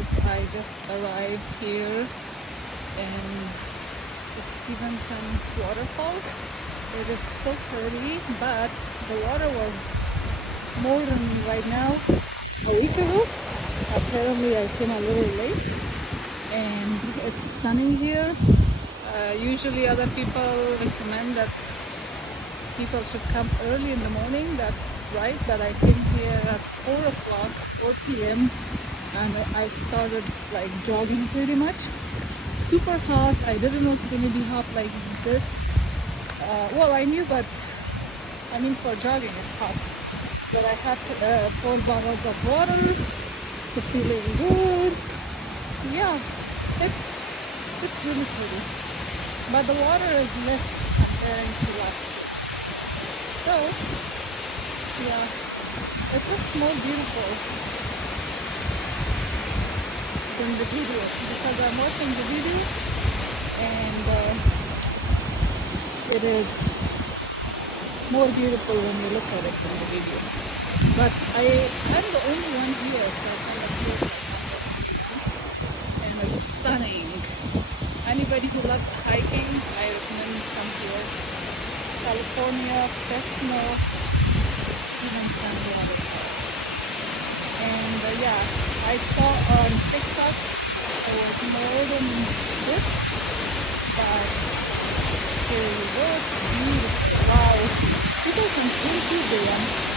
guys, I just arrived here in the Stevenson waterfall. It is so pretty, but the water was more than right now a week ago. Apparently I came a little late and it's stunning here. Usually other people recommend that people should come early in the morning. That's right, but I came here at 4 o'clock, 4 p.m. and I started like jogging pretty much. Super hot. I didn't know it's going to be hot like this. Well, I knew, but I mean for jogging it's hot. But I had 4 bottles of water to feeling good. Yeah, it's really pretty. But the water is less comparing to last year. So, yeah, it's just more beautiful than the video because I'm watching the video and it is more beautiful when you look at it from the video. But I'm the only one here, so I kind of feel and it's stunning. Anybody who loves hiking, I recommend you come here. California, Fresno, Stevenson, and yeah, I saw on TikTok it was more than this, but it was beautiful. Wow, 2020 there.